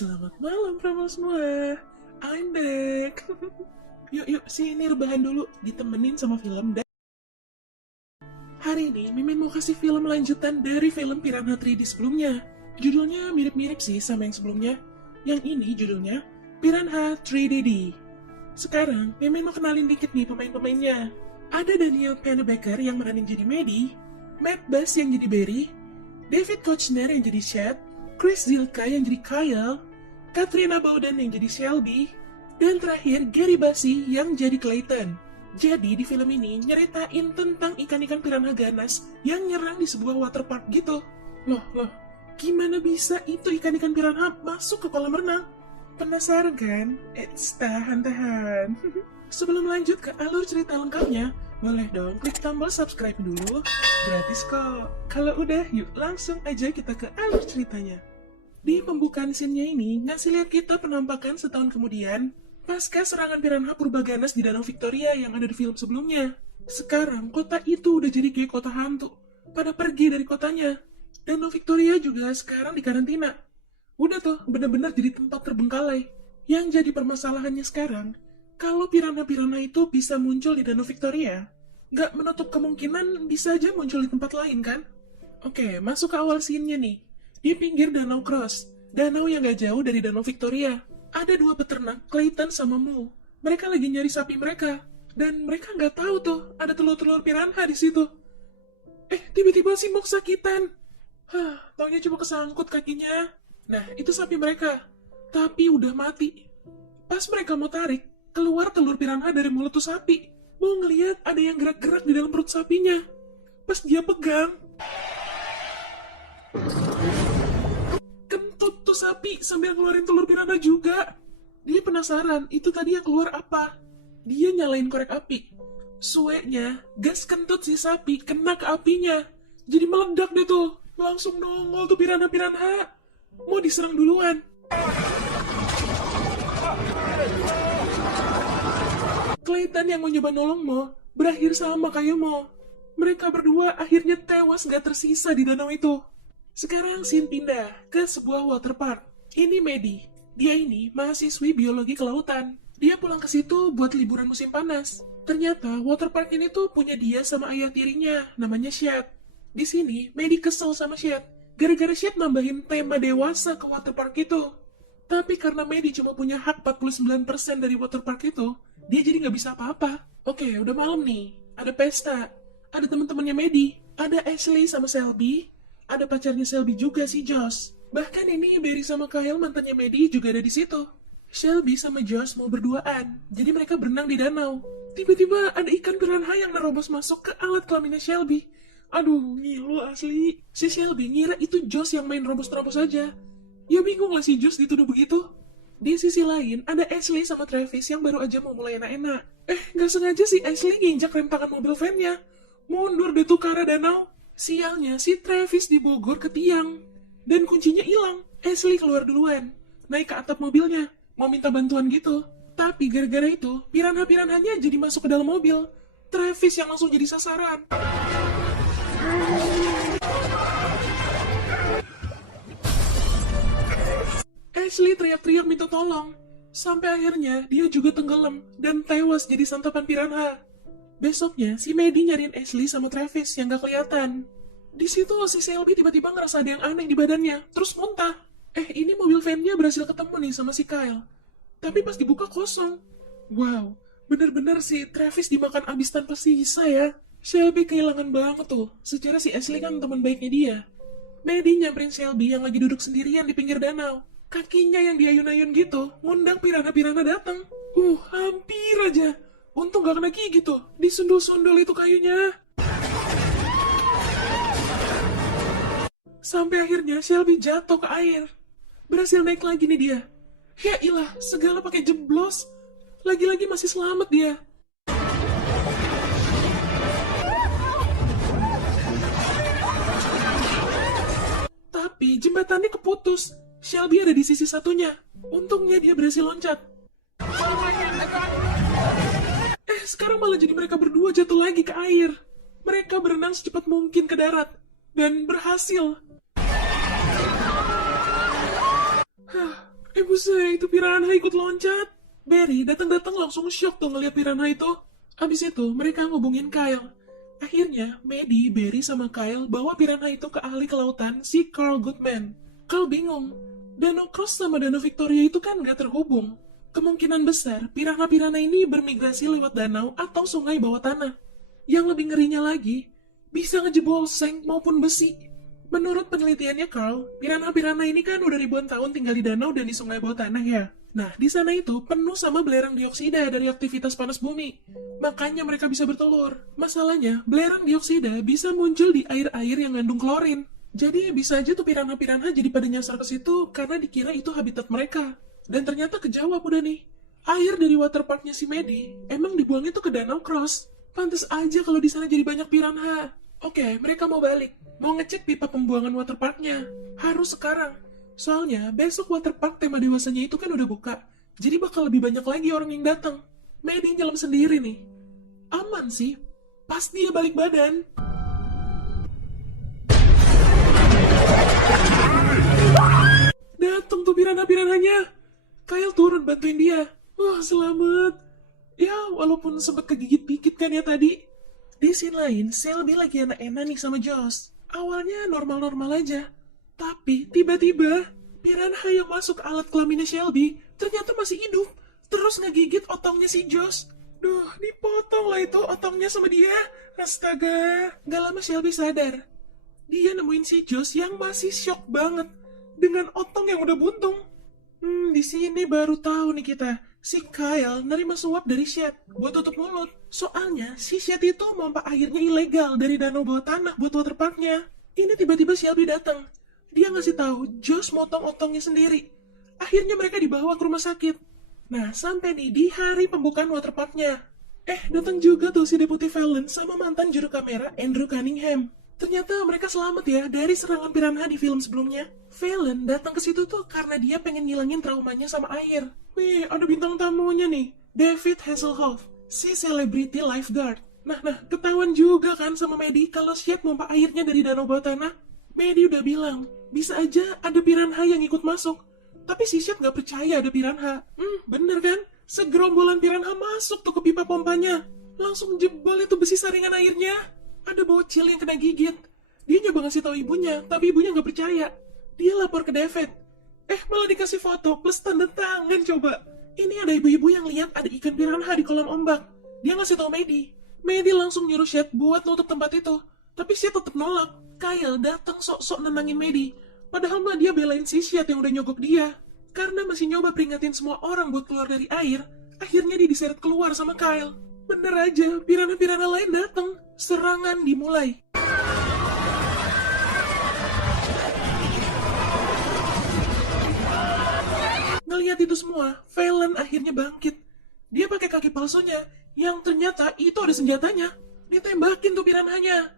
Selamat malam pramal semua. I'm back. Yuk, sini rebahan dulu, ditemenin sama film. Dan hari ini Mimin mau kasih film lanjutan dari film Piranha 3D sebelumnya. Judulnya mirip-mirip sih sama yang sebelumnya. Yang ini judulnya Piranha 3D. Sekarang Mimin mau kenalin dikit nih pemain-pemainnya. Ada Daniel Pennebaker yang meranin jadi Maddie, Matt Bass yang jadi Barry, David Koechner yang jadi Chad, Chris Zilka yang jadi Kyle, Katrina Bowden yang jadi Shelby, dan terakhir Gary Bassi yang jadi Clayton. Jadi di film ini nyeritain tentang ikan-ikan piranha ganas yang nyerang di sebuah waterpark gitu. Loh, gimana bisa itu ikan-ikan piranha masuk ke kolam renang? Penasaran kan? Tahan. Sebelum lanjut ke alur cerita lengkapnya, boleh dong klik tombol subscribe dulu. Gratis kok. Kalau udah, yuk langsung aja kita ke alur ceritanya. Di pembukaan scene-nya ini, ngasih lihat kita penampakan setahun kemudian, pasca serangan piranha purba ganas di Danau Victoria yang ada di film sebelumnya. Sekarang, kota itu udah jadi kayak kota hantu. Pada pergi dari kotanya. Danau Victoria juga sekarang dikarantina. Udah tuh, bener-bener jadi tempat terbengkalai. Yang jadi permasalahannya sekarang, kalau piranha-piranha itu bisa muncul di Danau Victoria, nggak menutup kemungkinan bisa aja muncul di tempat lain kan? Oke, masuk ke awal scene-nya nih. Di pinggir Danau Cross, danau yang gak jauh dari Danau Victoria, ada dua peternak, Clayton sama Moo. Mereka lagi nyari sapi mereka, dan mereka nggak tahu tuh ada telur-telur piranha di situ. Tiba-tiba si Moo kesakitan. Taunya cuma kesangkut kakinya. Nah, itu sapi mereka, tapi udah mati. Pas mereka mau tarik, keluar telur piranha dari mulut tuh sapi. Mau ngeliat ada yang gerak-gerak di dalam perut sapinya. Pas dia pegang, kentut tuh sapi sambil ngeluarin telur piranha juga. Dia penasaran, itu tadi yang keluar apa? Dia nyalain korek api. Suenya, gas kentut si sapi kena ke apinya. Jadi meledak deh tuh. Langsung nongol tuh piranha-piranha. Mau diserang duluan. Clayton yang mau nyoba nolong Mo, berakhir sama kayak Mo. Mereka berdua akhirnya tewas gak tersisa di danau itu. Sekarang scene pindah ke sebuah waterpark. Ini Maddie. Dia ini mahasiswi biologi kelautan. Dia pulang ke situ buat liburan musim panas. Ternyata waterpark ini tuh punya dia sama ayah tirinya, namanya Shad. Di sini Maddie kesel sama Shad, gara-gara Shad nambahin tema dewasa ke waterpark itu. Tapi karena Maddie cuma punya hak 49% dari waterpark itu, dia jadi nggak bisa apa-apa. Oke, udah malam nih. Ada pesta. Ada teman-temannya Maddie. Ada Ashley sama Shelby. Ada pacarnya Shelby juga si Josh. Bahkan ini Barry sama Kyle mantannya Maddie juga ada di situ. Shelby sama Josh mau berduaan, jadi mereka berenang di danau. Tiba-tiba ada ikan piranha yang nerobos masuk ke alat kelaminnya Shelby. Aduh, ngilu asli. Si Shelby ngira itu Josh yang main robos-robos aja. Ya bingung lah si Josh dituduh begitu. Di sisi lain, ada Ashley sama Travis yang baru aja mau mulai enak-enak. Nggak sengaja si Ashley nginjak rem tangan mobil van-nya. Mundur deh tuh ke arah danau. Sialnya, si Travis di Bogor ke tiang. Dan kuncinya hilang. Ashley keluar duluan. Naik ke atap mobilnya. Mau minta bantuan gitu. Tapi gara-gara itu, piranha-piranhanya jadi masuk ke dalam mobil. Travis yang langsung jadi sasaran. Ashley teriak-teriak minta tolong. Sampai akhirnya, dia juga tenggelam dan tewas jadi santapan piranha. Besoknya, si Maddie nyariin Ashley sama Travis yang gak kelihatan. Di situ si Shelby tiba-tiba ngerasa ada yang aneh di badannya, terus muntah. Ini mobil van-nya berhasil ketemu nih sama si Kyle. Tapi pas dibuka kosong. Wow, bener-bener si Travis dimakan abis tanpa sisa ya. Shelby kehilangan banget tuh, secara si Ashley kan teman baiknya dia. Maddie nyamperin Shelby yang lagi duduk sendirian di pinggir danau. Kakinya yang diayun-ayun gitu, ngundang piranha-piranha datang. Hampir aja. Untung gak kena gigi tuh, disundul-sundul itu kayunya. Sampai akhirnya Shelby jatuh ke air. Berhasil naik lagi nih dia. Ya ilah, segala pakai jeblos. Lagi-lagi masih selamat dia. Tapi jembatannya keputus. Shelby ada di sisi satunya. Untungnya dia berhasil loncat. Sekarang malah jadi mereka berdua jatuh lagi ke air. Mereka berenang secepat mungkin ke darat. Dan berhasil. Buset, itu piranha ikut loncat. Barry datang-datang langsung shock tuh ngeliat piranha itu. Abis itu, mereka ngubungin Kyle. Akhirnya, Maddie, Barry, sama Kyle bawa piranha itu ke ahli kelautan si Carl Goodman. Kyle bingung. Danau Cross sama Danau Victoria itu kan nggak terhubung. Kemungkinan besar, piranha-piranha ini bermigrasi lewat danau atau sungai bawah tanah. Yang lebih ngerinya lagi, bisa ngejebol seng maupun besi. Menurut penelitiannya Carl, piranha-piranha ini kan udah ribuan tahun tinggal di danau dan di sungai bawah tanah ya. Nah, di sana itu penuh sama belerang dioksida dari aktivitas panas bumi. Makanya mereka bisa bertelur. Masalahnya, belerang dioksida bisa muncul di air-air yang mengandung klorin. Jadi bisa aja tuh piranha-piranha jadi pada nyasar ke situ karena dikira itu habitat mereka. Dan ternyata kejawab udah nih. Air dari waterparknya si Maddie emang dibuangnya tuh ke Danau Cross. Pantes aja kalau di sana jadi banyak piranha. Oke, mereka mau balik. Mau ngecek pipa pembuangan waterparknya. Harus sekarang. Soalnya besok waterpark tema dewasanya itu kan udah buka. Jadi bakal lebih banyak lagi orang yang datang. Maddie nyelam sendiri nih. Aman sih. Pas dia balik badan. Datang tuh piranha-piranhanya. Kyle turun bantuin dia. Wah, selamat. Ya, walaupun sempat kegigit dikit kan ya tadi. Di scene lain, Shelby lagi enak-enak nih sama Josh. Awalnya normal-normal aja. Tapi tiba-tiba, piranha yang masuk alat kelaminnya Shelby ternyata masih hidup. Terus ngegigit otongnya si Josh. Duh, dipotong lah itu otongnya sama dia. Astaga. Gak lama Shelby sadar. Dia nemuin si Josh yang masih shock banget. Dengan otong yang udah buntung. Di sini baru tahu nih kita. Si Kyle nerima suap dari Shed buat tutup mulut. Soalnya si Shed itu mompa airnya ilegal dari danau bawah tanah buat waterparknya. Ini tiba-tiba Shelby datang. Dia ngasih tahu Josh motong otongnya sendiri. Akhirnya mereka dibawa ke rumah sakit. Nah, sampai nih di hari pembukaan waterparknya. Datang juga tuh si Deputi Fallon sama mantan juru kamera Andrew Cunningham. Ternyata mereka selamat ya dari serangan piranha di film sebelumnya. Fallon datang ke situ tuh karena dia pengen ngilangin traumanya sama air. Wih, ada bintang tamunya nih. David Hasselhoff, si celebrity lifeguard. Nah, ketahuan juga kan sama Maddie kalau Shed mompa airnya dari danau bawah tanah. Maddie udah bilang, bisa aja ada piranha yang ikut masuk. Tapi si Shed nggak percaya ada piranha. Bener kan? Segerombolan piranha masuk tuh ke pipa pompanya. Langsung jebol itu besi saringan airnya. Ada bocil yang kena gigit. Dia nyoba ngasih tahu ibunya, tapi ibunya nggak percaya. Dia lapor ke David. Malah dikasih foto plus tanda tangan coba. Ini ada ibu-ibu yang lihat ada ikan piranha di kolam ombak. Dia ngasih tahu Maddie. Maddie langsung nyuruh Shed buat nutup tempat itu. Tapi Shed tetap nolak. Kyle datang sok-sok nenangin Maddie. Padahal mah dia belain si Shed yang udah nyogok dia. Karena masih nyoba peringatin semua orang buat keluar dari air, akhirnya dia diseret keluar sama Kyle. Bener aja, piranha-piranha lain datang. Serangan dimulai. Ngelihat itu semua, Fallon akhirnya bangkit. Dia pakai kaki palsunya, yang ternyata itu ada senjatanya. Dia tembakin tuh piranhanya.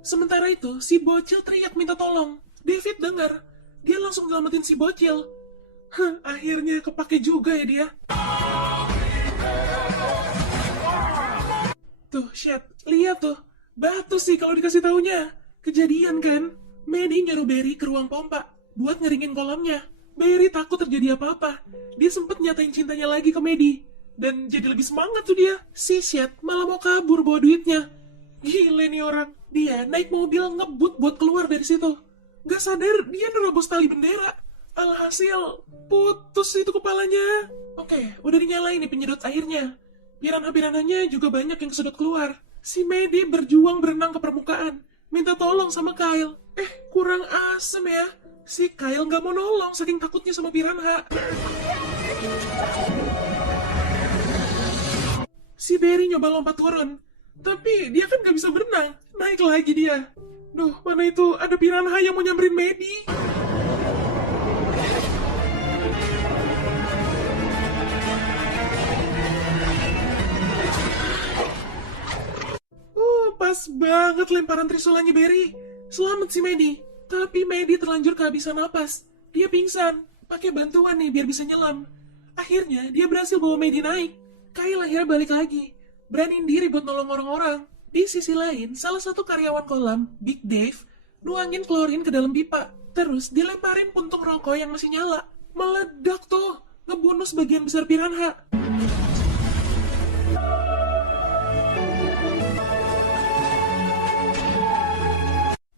Sementara itu, si bocil teriak minta tolong. David dengar. Dia langsung nyelamatin si bocil. Akhirnya kepake juga ya dia. Tuh, Shed, lihat tuh. Batu sih kalau dikasih taunya. Kejadian kan? Maddie nyuruh Barry ke ruang pompa buat ngeringin kolamnya. Barry takut terjadi apa-apa. Dia sempet nyatain cintanya lagi ke Maddie. Dan jadi lebih semangat tuh dia. Si Shed malah mau kabur bawa duitnya. Gile nih orang. Dia naik mobil ngebut buat keluar dari situ. Gak sadar dia nerobos tali bendera. Alhasil, putus itu kepalanya. Oke, udah dinyalain nih penyedot airnya. Piranha-piranhanya juga banyak yang kesedot keluar. Si Maddie berjuang berenang ke permukaan. Minta tolong sama Kyle. Kurang asem ya. Si Kyle gak mau nolong saking takutnya sama piranha. Si Barry nyoba lompat turun. Tapi dia kan gak bisa berenang. Naik lagi dia. Duh, mana itu ada piranha yang mau nyamperin Maddie. Pas banget lemparan trisulannya Barry. Selamat si Maddie. Tapi Maddie terlanjur kehabisan napas. Dia pingsan. Pakai bantuan nih biar bisa nyelam. Akhirnya dia berhasil bawa Maddie naik. Kyle akhirnya balik lagi. Beraniin diri buat nolong orang-orang. Di sisi lain, salah satu karyawan kolam, Big Dave, nuangin klorin ke dalam pipa. Terus dilemparin puntung rokok yang masih nyala. Meledak tuh, ngebunuh sebagian besar piranha.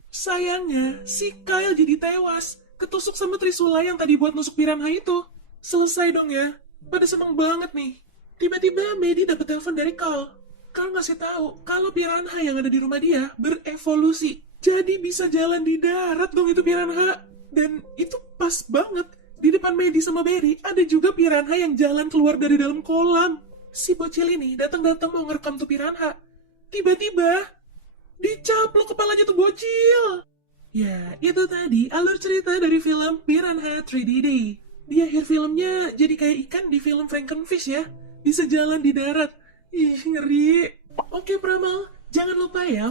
Sayangnya, si Kyle jadi tewas. Ketusuk sama Trisula yang tadi buat nusuk piranha itu. Selesai dong ya. Pada seneng banget nih. Tiba-tiba Maddie dapat telepon dari Carl. Carl ngasih tahu kalau piranha yang ada di rumah dia berevolusi. Jadi bisa jalan di darat dong itu piranha. Dan itu pas banget. Di depan Maddie sama Barry ada juga piranha yang jalan keluar dari dalam kolam. Si bocil ini datang-datang mau ngerekam tuh piranha. Tiba-tiba dicaplok kepalanya tuh bocil. Ya, itu tadi alur cerita dari film Piranha 3D Day. Di akhir filmnya jadi kayak ikan di film Frankenfish ya. Bisa jalan di darat. Ih, ngeri. Oke, Pramal. Jangan lupa ya